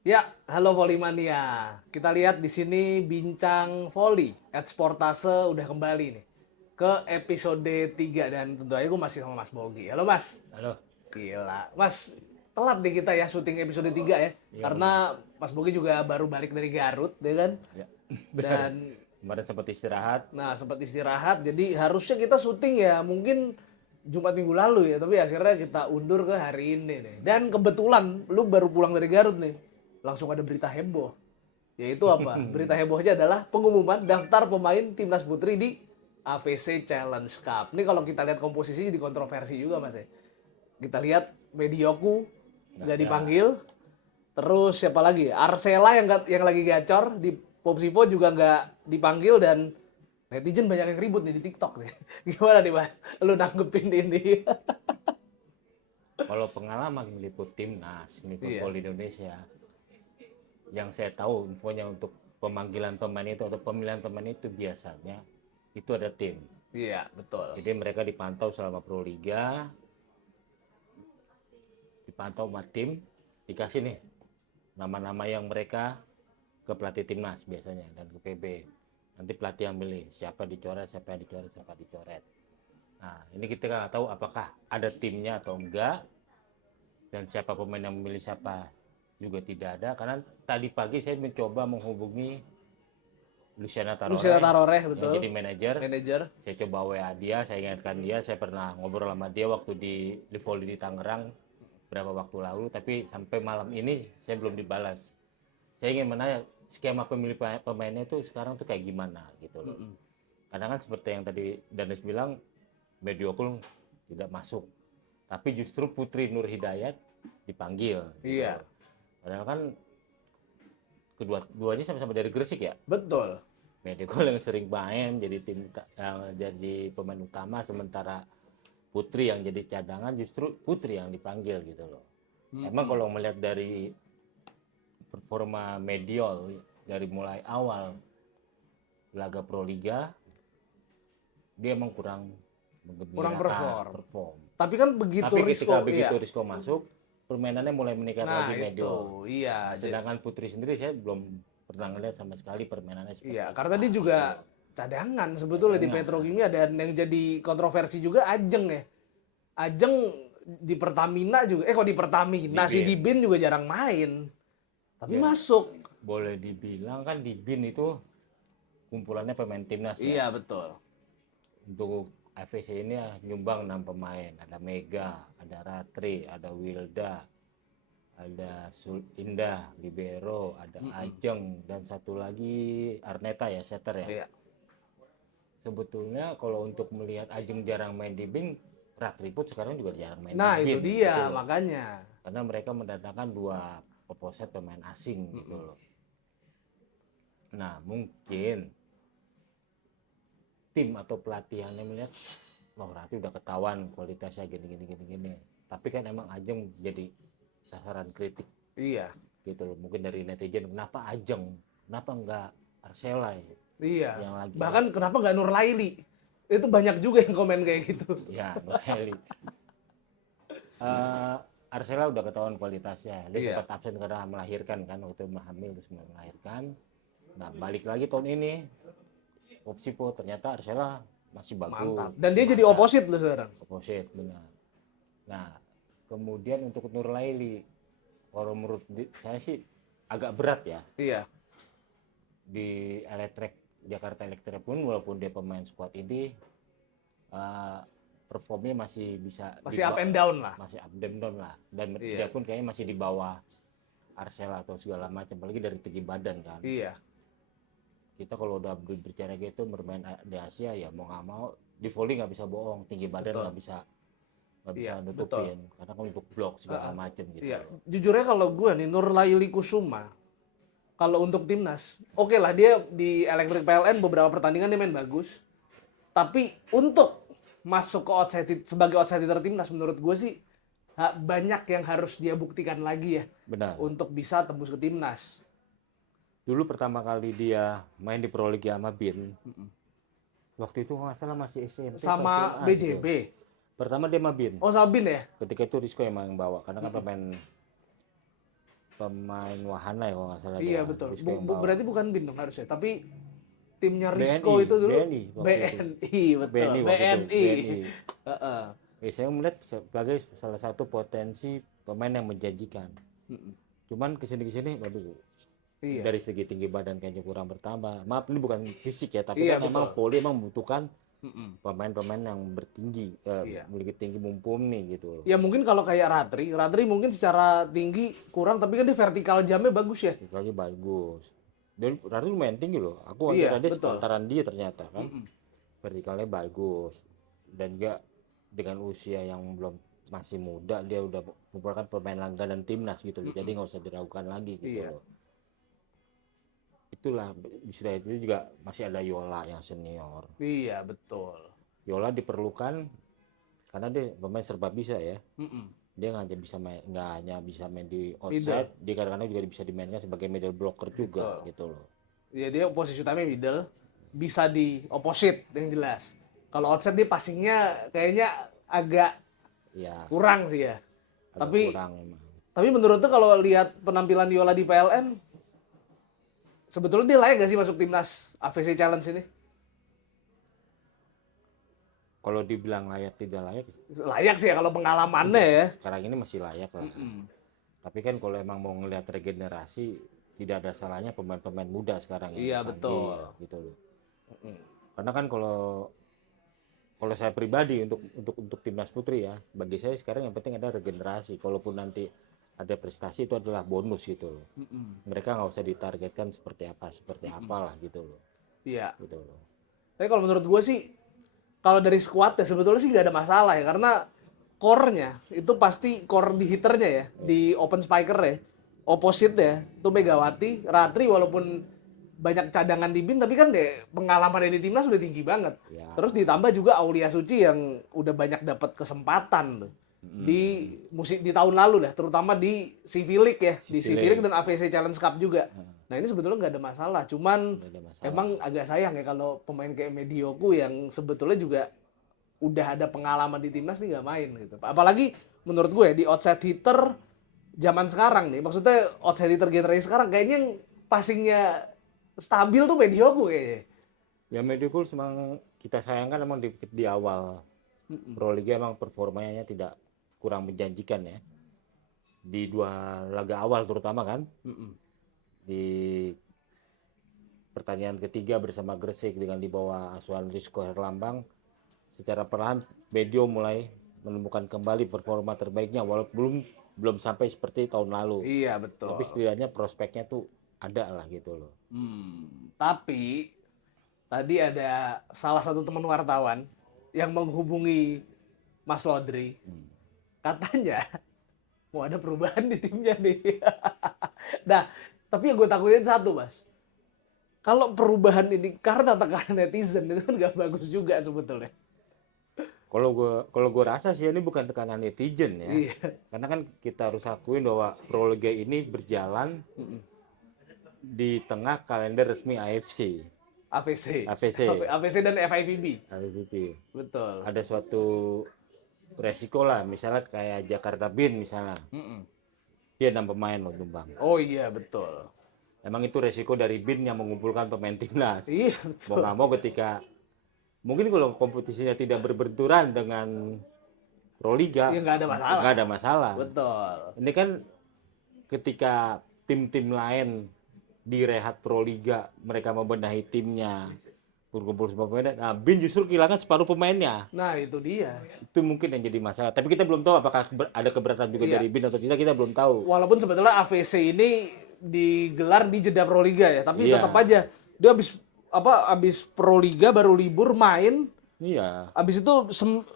Ya, halo Volley-mania. Kita lihat di sini bincang volley at Sportase udah kembali nih ke episode 3 dan tentu aja gue masih sama Mas Bogi. Halo Mas. Halo. Gila. Mas, telat nih kita ya syuting episode 3 ya. Iya benar. Karena Mas Bogi juga baru balik dari Garut, ya kan? Ya, benar. Dan Kemarin sempat istirahat. nah sempat istirahat, jadi harusnya kita syuting ya mungkin Jumat minggu lalu ya, tapi akhirnya kita undur ke hari ini nih. Dan kebetulan lu baru pulang dari Garut nih, langsung ada berita heboh. Yaitu apa? Berita hebohnya adalah pengumuman daftar pemain timnas putri di AVC Challenge Cup. Ini kalau kita lihat komposisinya jadi kontroversi juga mas ya. Kita lihat Medioku Nggak nggak ada. dipanggil. Terus siapa lagi? Arsela yang lagi gacor di Popsivo juga nggak dipanggil dan netizen banyak yang ribut nih di TikTok nih. Gimana nih mas? Lu nanggepin ini? Kalau pengalaman meliput timnas, meliput Iya, Voli Indonesia, yang saya tahu infonya untuk pemanggilan pemain itu atau pemilihan pemain itu biasanya itu ada tim. iya betul. Jadi mereka dipantau selama Pro Liga, dipantau sama tim, dikasih nih nama-nama yang mereka ke pelatih timnas biasanya dan ke PB. Nanti pelatih yang milih siapa dicoret, siapa yang dicoret, siapa dicoret. Nah, ini kita nggak tahu apakah ada timnya atau enggak, dan siapa pemain yang memilih siapa juga tidak ada. Karena tadi pagi saya mencoba menghubungi Luciana Luciana Tarore Taroreh yang betul. jadi manajer. Manajer. Saya coba WA dia, saya ingatkan dia, saya pernah ngobrol sama dia waktu di Livoli di Tangerang berapa waktu lalu, tapi sampai malam ini saya belum dibalas. Saya ingin menanya skema pemilih pemainnya itu sekarang tuh kayak gimana gitu loh. Karena kan seperti yang tadi Danes bilang, Mediokul tidak masuk. Tapi justru Putri Nur Hidayat dipanggil gitu Iya, loh. Padahal kan kedua-duanya sama-sama dari Gresik ya. betul. Mediokul yang sering main jadi jadi pemain utama, sementara Putri yang jadi cadangan justru Putri yang dipanggil gitu loh. Emang kalau melihat dari performa Mediol dari mulai awal laga Pro Liga, dia emang kurang Kurang menggembirakan perform. perform. Tapi kan begitu Tapi ketika Risco, begitu iya. Risco masuk, permainannya mulai meningkat Nah lagi itu, Mediol. iya. Nah, sedangkan Putri sendiri saya belum pernah ngeliat sama sekali permainannya seperti Iya, karena apa dia gitu juga loh. cadangan sebetulnya di Cadangan. Petrokimia dan yang jadi kontroversi juga Ajeng ya. Ajeng di Pertamina juga, kok di Di Pertamina sih di BIN. BIN juga jarang main. Tapi Ya, masuk. boleh dibilang kan di BIN itu kumpulannya pemain timnas ya. Iya betul. Untuk AVC ini ya, nyumbang 6 pemain. Ada Mega, ada Ratri, ada Wilda, ada Indah, Libero, ada Ajeng, dan satu lagi Arneta ya, setter ya. Iya. Sebetulnya kalau untuk melihat Ajeng jarang main di BIN, Ratri pun sekarang juga jarang main di Nah itu BIN dia gitu loh. makanya. Karena mereka mendatangkan dua proposet pemain asing gitu loh. Nah mungkin tim atau pelatihannya melihat, wah Ratri udah ketahuan kualitasnya gini. Tapi kan emang Ajeng jadi sasaran kritik Iya. gitu loh. Mungkin dari netizen, kenapa Ajeng, kenapa enggak Arsela ya? Iya. Yang lagi Bahkan kenapa nggak Nur Laili? Itu banyak juga yang komen kayak gitu. ya Noheli. uh, Arsela udah ketahuan kualitasnya. Dia Iya. sempat absen karena melahirkan kan, waktu hamil terus melahirkan. Nah balik lagi tahun ini Popsipo, ternyata Arsela masih Mantap. bagus, Dan dia masih jadi mantap. oposit loh sekarang. Opposite benar. Nah kemudian untuk Nur Laili, kalau menurut saya sih agak berat ya Iya. di elektrik Jakarta Elektrik pun, walaupun dia pemain squad ini, uh, performnya masih bisa Masih up and down lah. masih up dan down lah, dan dia Iya. pun kayaknya masih di bawah Arsela atau segala macam, apalagi dari segi badan kan. Iya. Kita kalau udah berbicara gitu bermain di Asia ya mau nggak mau di volley nggak bisa bohong, tinggi badan Betul. nggak bisa Iya, nutupin betul. karena kan untuk blok segala macam gitu Iya, loh. jujurnya kalau gue nih Nur Laili Kusuma, kalau untuk timnas, oke lah dia di Elektrik PLN beberapa pertandingan dia main bagus. Tapi untuk masuk ke outside sebagai outsider timnas menurut gue sih banyak yang harus dia buktikan lagi ya Benar. untuk bisa tembus ke timnas. Dulu pertama kali dia main di Pro Liga sama BIN, waktu itu nggak salah masih SMP atau Sama SMA gitu. BJB. Pertama dia sama BIN. Oh Sabin ya? Ketika itu Risco emang yang bawa karena kan pemain pemain wahana ya kalau nggak salah Iya dia. betul. Risco yang bawa. Berarti bukan BIN dong harusnya, tapi timnya Risco BNI, itu dulu BNI waktu itu. BNI betul. BNI waktu itu, BNI. BNI. Heeh. Saya melihat sebagai salah satu potensi pemain yang menjanjikan. Mm-mm. Cuman kesini, waduh, Iya. dari segi tinggi badan kayaknya kurang bertambah. Maaf, ini bukan fisik ya, tapi Iya, kan memang betul. volley emang membutuhkan Mm-mm. pemain-pemain yang bertinggi, Iya. memiliki tinggi mumpuni gitu. Ya mungkin kalau kayak Ratri mungkin secara tinggi kurang, tapi kan di vertikal jamnya bagus ya. Kayaknya bagus. Dan Rari lumayan tinggi loh. Aku Iya, wawancara dia betul. sepantaran dia ternyata kan. Mm-mm. Vertikalnya bagus. Dan juga dengan usia yang belum masih muda, dia udah merupakan pemain langganan timnas gitu loh. Jadi nggak usah diragukan lagi gitu Iya. loh. Itulah, sudah itu juga masih ada Yola yang senior. Iya, betul. Yola diperlukan karena dia pemain serba bisa ya. Mm-mm. Dia nggak hanya bisa main di outside, dia kadang-kadang juga bisa dimainkan sebagai middle blocker juga gitu loh. Ya dia posisi utamanya middle, bisa di opposite yang jelas. Kalau outside dia passingnya kayaknya agak Ya, kurang sih ya. agak Tapi kurang emang. tapi menurut tuh kalau lihat penampilan Yola di PLN, sebetulnya dia layak gak sih masuk timnas AVC Challenge ini? Kalau dibilang layak tidak layak, Layak sih ya kalau pengalamannya ya. sekarang ini masih layak lah. Tapi kan kalau emang mau ngelihat regenerasi, tidak ada salahnya pemain-pemain muda sekarang Iya, yang betul. gitu loh. Karena kan kalau saya pribadi untuk timnas putri ya, bagi saya sekarang yang penting ada regenerasi. Kalaupun nanti ada prestasi itu adalah bonus gitu loh. Mereka nggak usah ditargetkan seperti apalah gitu loh. Iya. Gitu loh. Tapi kalau menurut gue sih, kalau dari squad ya sebetulnya sih nggak ada masalah ya. Karena core-nya itu pasti core di hitternya ya. Di open spiker ya. Opposite ya. Itu Megawati, Ratri walaupun banyak cadangan di BIN. Tapi kan deh pengalaman di timnas udah tinggi banget. Ya. Terus ditambah juga Aulia Suci yang udah banyak dapat kesempatan tuh. Di tahun lalu lah, terutama di Civilik ya. Di Civilik dan AVC Challenge Cup juga. Nah ini sebetulnya nggak ada masalah, cuman Nggak ada masalah. emang agak sayang ya kalau pemain kayak Medioku yang sebetulnya juga udah ada pengalaman di timnas nih nggak main gitu. Apalagi menurut gue ya, di outside hitter zaman sekarang nih, maksudnya outside hitter generasi sekarang kayaknya yang passingnya stabil tuh Medioku kayaknya. Ya Mediocre memang kita sayangkan emang di awal Pro Liga emang performanya tidak kurang menjanjikan ya. Di 2 laga awal terutama kan. Di pertandingan ketiga bersama Gresik dengan di bawah asuhan Rizko Herlambang, secara perlahan Medio mulai menemukan kembali performa terbaiknya walaupun belum sampai seperti tahun lalu. Iya betul. Tapi setidaknya prospeknya tuh ada lah gitu loh. Tapi tadi ada salah satu teman wartawan yang menghubungi Mas Lodri. Katanya mau ada perubahan di timnya nih. Nah, tapi yang gue takutin satu, Mas. Kalau perubahan ini karena tekanan netizen itu kan gak bagus juga sebetulnya. Kalau gue rasa sih ini bukan tekanan netizen ya. Iya. Karena kan kita harus akuin bahwa Pro Liga ini berjalan di tengah kalender resmi AFC. AVC. AVC. AVC dan FIVB. AFC. Betul. Ada suatu resiko lah, misalnya kayak Jakarta BIN misalnya. Dia 6 pemain loh nyumbang. Oh iya, betul. Emang itu resiko dari BIN yang mengumpulkan pemain timnas. Iya, Mau betul. nggak mau ketika mungkin kalau kompetisinya tidak berbenturan dengan Pro Liga, Ya nggak ada masalah. nggak ada masalah. Betul. Ini kan ketika tim-tim lain di rehat Pro Liga, mereka membenahi timnya, berkumpul semua pemain. Nah, BIN justru kehilangan separuh pemainnya. Nah, itu dia. Itu mungkin yang jadi masalah. Tapi kita belum tahu apakah ada keberatan juga dari BIN atau tidak, kita belum tahu. Walaupun sebetulnya AVC ini digelar di jeda Pro Liga ya, tapi Iya. tetap aja dia habis Pro Liga baru libur main. Iya, Habis itu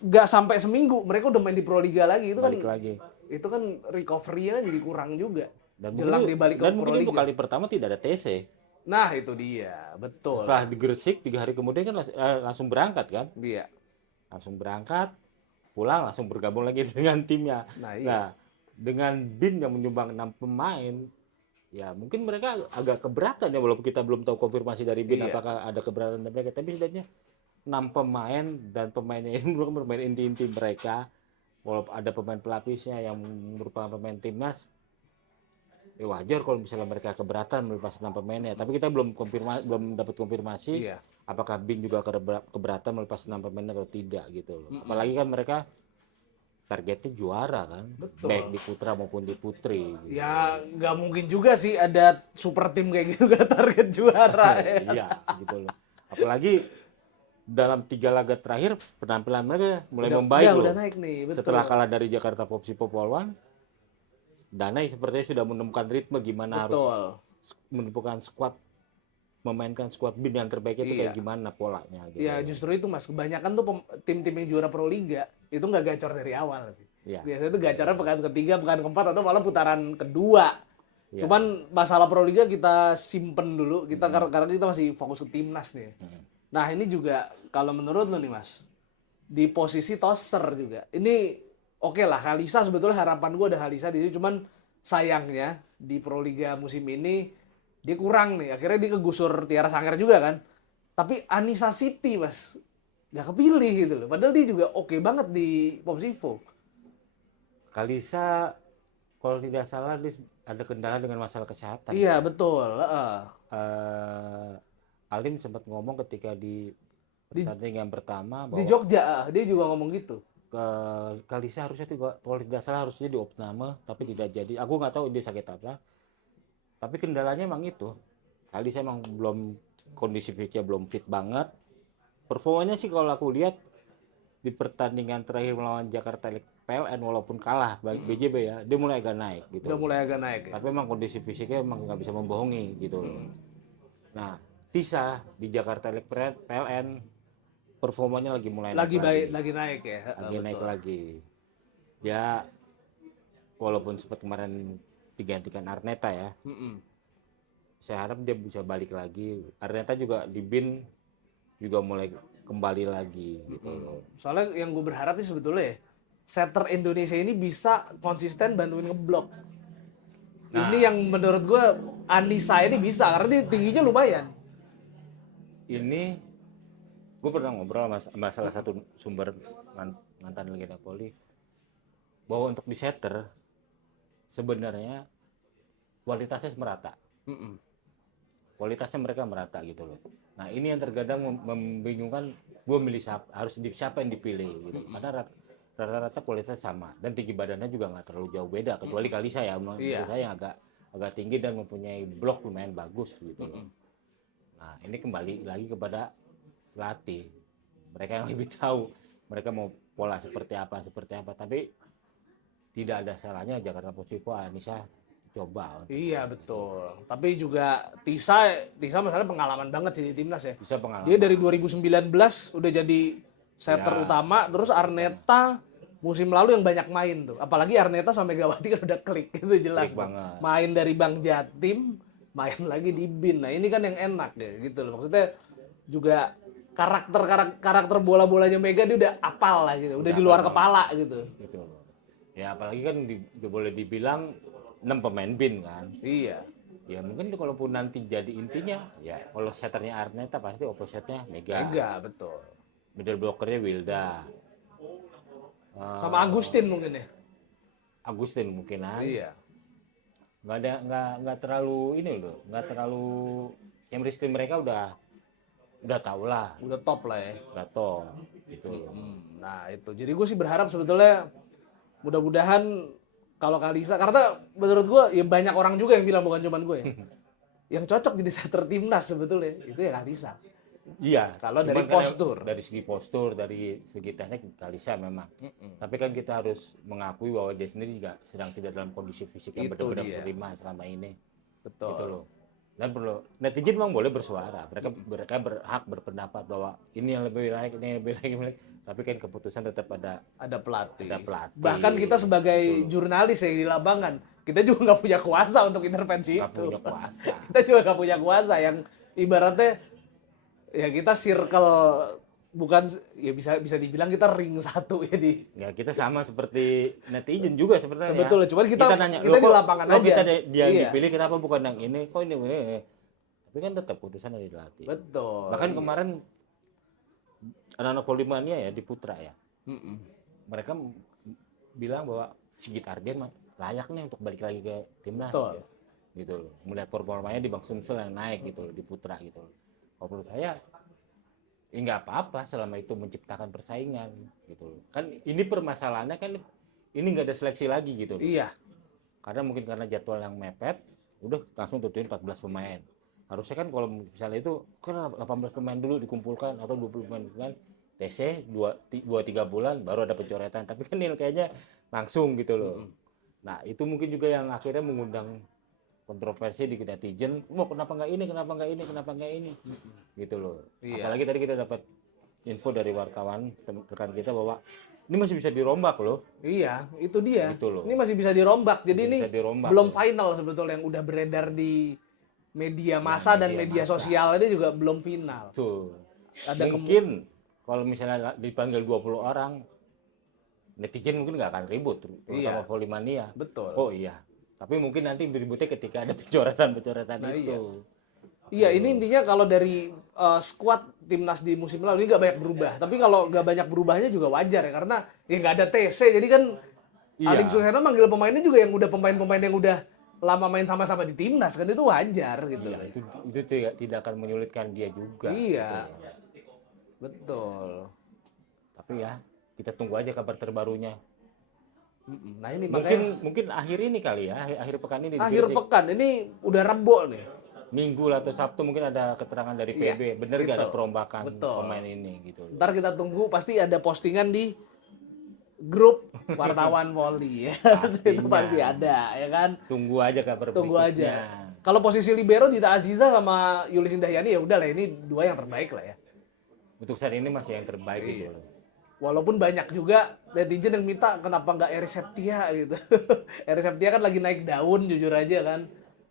nggak sampai seminggu mereka udah main di Pro Liga lagi. Itu balik kan lagi. itu kan recovery-nya jadi kurang juga. Dan Jelang mungkin, dia balik ke dan Pro mungkin untuk Liga. kali pertama tidak ada TC. Nah, itu dia. Betul. Setelah di Gresik 3 hari kemudian kan langsung berangkat kan? Iya. Langsung berangkat, pulang langsung bergabung lagi dengan timnya. Nah, iya. Nah, dengan BIN yang menyumbang 6 pemain, ya mungkin mereka agak keberatan ya, walaupun kita belum tahu konfirmasi dari BIN Iya. apakah ada keberatan dari mereka. Tapi setidaknya 6 pemain dan pemainnya ini merupakan pemain inti-inti mereka. Walaupun ada pemain pelapisnya yang merupakan pemain timnas, Ya wajar kalau misalnya mereka keberatan melepas 6 pemainnya. Tapi kita belum dapat konfirmasi Iya. apakah Bin juga keberatan melepas 6 pemainnya atau tidak gitu loh. Mm-mm. Apalagi kan mereka targetnya juara kan, Betul. baik di putra maupun di putri. Gitu. Ya nggak mungkin juga sih ada super tim kayak gitu gak target juara ya. Iya, gitu loh. Apalagi dalam 3 laga terakhir penampilan mereka mulai membaik loh. Udah naik nih, betul. Setelah kalah dari Jakarta Popsi Popolwan, Danai sepertinya sudah menemukan ritme gimana harus Betul. menentukan squad, memainkan squad Bin yang terbaik itu Iya. kayak gimana polanya gitu. Ya justru itu Mas, kebanyakan tuh tim-tim yang juara Pro Liga itu nggak gacor dari awal. Iya. Biasanya tuh gacornya pekan ketiga, pekan keempat atau malah putaran kedua. Iya. Cuman masalah Pro Liga kita simpen dulu, kita karena kita masih fokus ke timnas nih. Nah ini juga kalau menurut lo nih Mas, di posisi toser juga. Ini oke lah, Khalisa sebetulnya harapan gue ada Khalisa di sini, cuman sayangnya di Pro Liga musim ini dia kurang nih. Akhirnya dia kegusur Tiara Sanggar juga kan. Tapi Anissa Siti Mas nggak kepilih gitu loh. Padahal dia juga oke banget di Popsivo. Kalisa kalau tidak salah dia ada kendala dengan masalah kesehatan. Iya betul. Alim sempat ngomong ketika di pertandingan pertama Di bahwa Jogja dia juga ngomong gitu. Kalisa harusnya juga kalau tidak salah harusnya di opname tapi tidak jadi. Aku nggak tahu dia sakit apa. Tapi kendalanya emang itu. Kalisa emang belum kondisi fisiknya belum fit banget. Performanya sih kalau aku lihat di pertandingan terakhir melawan Jakarta PLN walaupun kalah BJB ya, dia mulai agak naik gitu. Udah mulai agak naik ya. Tapi emang kondisi fisiknya emang nggak bisa membohongi gitu loh. Nah, Tisa di Jakarta PLN performanya lagi mulai Lagi naik lagi naik ya. lagi naik lagi. Ya walaupun sempat kemarin digantikan Arneta ya. Saya harap dia bisa balik lagi. Arneta juga di Bin juga mulai kembali lagi gitu loh. Soalnya yang gue berharap sih sebetulnya ya, setter Indonesia ini bisa konsisten bantuin ngeblok. Nah. Ini yang menurut gue Anissa ini bisa karena dia tingginya lumayan. Ini gue pernah ngobrol sama salah satu sumber mantan legenda Poli bahwa untuk di setter sebenarnya kualitasnya merata. Kualitasnya mereka merata gitu loh. Nah ini yang terkadang membingungkan gue milih siapa yang dipilih gitu. Karena rata-rata kualitas sama dan tinggi badannya juga nggak terlalu jauh beda kecuali Kalisa ya menurut saya yang agak tinggi dan mempunyai blok lumayan bagus gitu loh. Nah ini kembali lagi kepada pelatih, mereka yang lebih tahu mereka mau pola seperti apa tapi tidak ada salahnya Jakarta Popsivo Anissa coba. Iya betul. Tapi juga Tisa masalahnya pengalaman banget sih di timnas ya. Bisa pengalaman. Dia dari 2019 udah jadi setter utama, terus Arneta musim lalu yang banyak main tuh. Apalagi Arneta sampai Gawati kan udah klik itu jelas. Banget. Main dari Bang Jatim, main lagi di Bin. Nah ini kan yang enak ya gitu loh. Maksudnya juga karakter bola-bolanya Mega dia udah apal lah gitu. Udah di luar kepala gitu. Gitu. Ya apalagi kan boleh dibilang 6 pemain Bin kan. Iya. Ya mungkin kalaupun nanti jadi intinya ya kalau setternya Arneta pasti opposite-nya Mega. Betul. Middle blockernya Wilda. Sama Agustin mungkin ya. Agustin mungkin kan. Iya. Nggak terlalu ini loh, nggak terlalu chemistry mereka udah tahu lah. Udah top lah ya. Udah top gitu. Nah itu. Jadi gue sih berharap sebetulnya mudah-mudahan kalau Kalisa, karena menurut gue ya banyak orang juga yang bilang bukan cuma gue ya. Yang cocok jadi setter timnas sebetulnya itu ya Kalisa. Iya. Kalau dari postur. Dari segi postur, dari segi teknik Kalisa memang. Tapi kan kita harus mengakui bahwa dia sendiri juga sedang tidak dalam kondisi fisik yang benar-benar prima selama ini. Betul. Gitu loh. Dan perlu netizen memang boleh bersuara, mereka berhak berpendapat bahwa ini yang lebih layak, ini yang lebih layak, tapi kan keputusan tetap ada pelatih. Bahkan kita sebagai jurnalis ya di lapangan, kita juga nggak punya kuasa untuk intervensi itu. Punya kuasa. Kita juga nggak punya kuasa yang ibaratnya ya kita circle bukan ya bisa dibilang kita ring satu ya di. Ya kita sama seperti netizen juga sebenarnya. Sebetulnya, cuman kita nanya, kita di lapangan aja. Kita dia dipilih kenapa bukan yang ini? Kok ini? Tapi kan tetap putusan dari pelatih. Betul. Bahkan kemarin anak-anak Polimania ya di Putra ya. Mereka bilang bahwa Sigit Ardian layak nih untuk balik lagi ke timnas. Betul. Ya. gitu loh. Melihat performanya di Bang Sumsel yang naik gitu loh, di Putra gitu loh. Kalau menurut saya ya nggak apa-apa selama itu menciptakan persaingan gitu loh. Kan ini permasalahannya kan ini nggak ada seleksi lagi gitu loh. Iya, Karena mungkin karena jadwal yang mepet, udah langsung tentuin 14 pemain. Harusnya kan kalau misalnya itu kan 18 pemain dulu dikumpulkan atau 20 pemain kan TC 2-3 bulan baru ada pencoretan. Tapi kan ini kayaknya langsung gitu loh. Nah, itu mungkin juga yang akhirnya mengundang kontroversi di netizen. Wah, kenapa nggak ini, kenapa nggak ini, kenapa nggak ini? Gitu loh. Iya. Apalagi tadi kita dapat info dari wartawan rekan kita bahwa ini masih bisa dirombak loh. Iya, itu dia. Gitu loh. Ini masih bisa dirombak. Jadi Masih ini bisa dirombak, belum loh. final sebetulnya yang udah beredar di media massa dan media massa. sosial ini juga belum final. Tuh. Ada Mungkin kalau misalnya dipanggil 20 orang, netizen mungkin nggak akan ribut, terutama Iya. Volley-mania. Betul. Oh iya. Tapi mungkin nanti ributnya ketika ada pencoretan-pencoretan Nah, itu. Iya, ini intinya kalau dari skuad timnas di musim lalu ini nggak banyak berubah. Tapi kalau nggak banyak berubahnya juga wajar ya, karena ya nggak ada TC. Jadi kan Iya. Alim Suseno manggil pemainnya juga yang udah pemain-pemain yang udah lama main sama-sama di timnas kan, itu wajar gitu. Iya, itu tidak akan menyulitkan dia juga. Iya. Gitu. Betul. Tapi ya kita tunggu aja kabar terbarunya. Nah ini Mungkin makanya mungkin akhir ini kali ya, akhir pekan ini. akhir dikasih pekan ini udah Rebo nih. Minggu atau Sabtu mungkin ada keterangan dari PB. Iya, Bener nggak ada betul. perombakan Betul. pemain ini gitu. Ntar kita tunggu, pasti ada postingan di grup wartawan Volley ya. Itu Pastinya. pasti ada ya kan. Tunggu aja kabar Tunggu berikutnya. aja. Kalau posisi libero Dita Aziza sama Yulis Indahyani ya udah lah, ini dua yang terbaik lah ya. Untuk saat ini masih yang terbaik Iya. gitu. Walaupun banyak juga netizen yang minta kenapa nggak Eri Septia gitu. Eri Septia kan lagi naik daun jujur aja kan.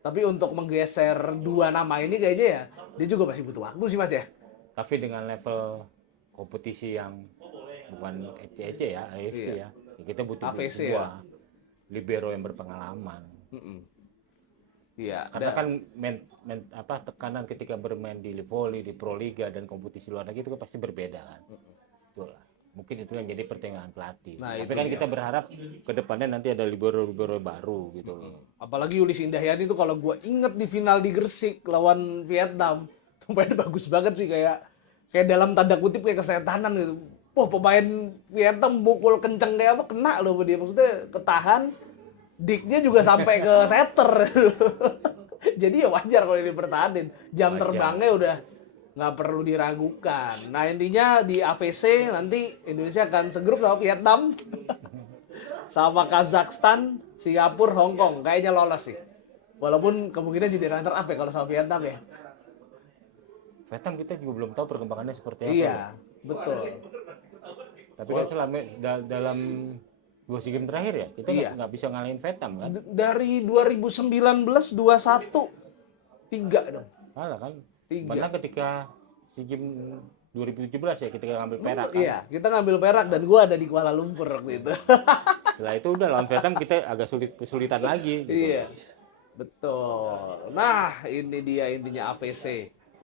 Tapi untuk menggeser dua nama ini kayaknya ya dia juga masih butuh waktu sih Mas ya. Tapi dengan level kompetisi yang bukan ece-ece ya, AFC Iya. ya. Kita butuh AFC sebuah libero yang berpengalaman. Iya. Karena kan tekanan ketika bermain di volley, di Proliga dan kompetisi luar negeri itu kan pasti berbeda kan. Itulah. Mungkin itu yang jadi pertimbangan pelatih. Nah, Tapi itu kan dia. kita berharap ke depannya nanti ada libero-libero baru gitu loh. Apalagi Yulis Indahyani itu kalau gue inget di final di Gresik lawan Vietnam, pemain bagus banget sih, kayak dalam tanda kutip kayak kesetanan gitu. Wah, pemain Vietnam mukul kenceng kayak apa, kena loh sama dia, maksudnya ketahan, diknya juga sampai ke setter. Jadi ya wajar kalau dipertahanin. Jam Wajar. terbangnya udah nggak perlu diragukan. Nah intinya di AVC nanti Indonesia akan segrup sama Vietnam, sama Kazakhstan, Singapura, Hong Kong. Kayaknya lolos sih. Walaupun kemungkinan jadi runner up ya kalau sama Vietnam ya. Vietnam kita juga belum tahu perkembangannya seperti apa. Iya, loh. betul. Tapi kan selama dalam 2 SEA Games terakhir ya, kita Iya. nggak bisa ngalahin Vietnam kan. Dari 2019 21 3 dong. Kalah kan. 3. Mana ketika SEA Games 2017 ya kita ngambil perak kan. Iya, kita ngambil perak dan gua ada di Kuala Lumpur waktu itu. Setelah itu udah lawan Vietnam kita agak kesulitan lagi gitu. Iya. Betul. Nah, ini dia intinya AVC.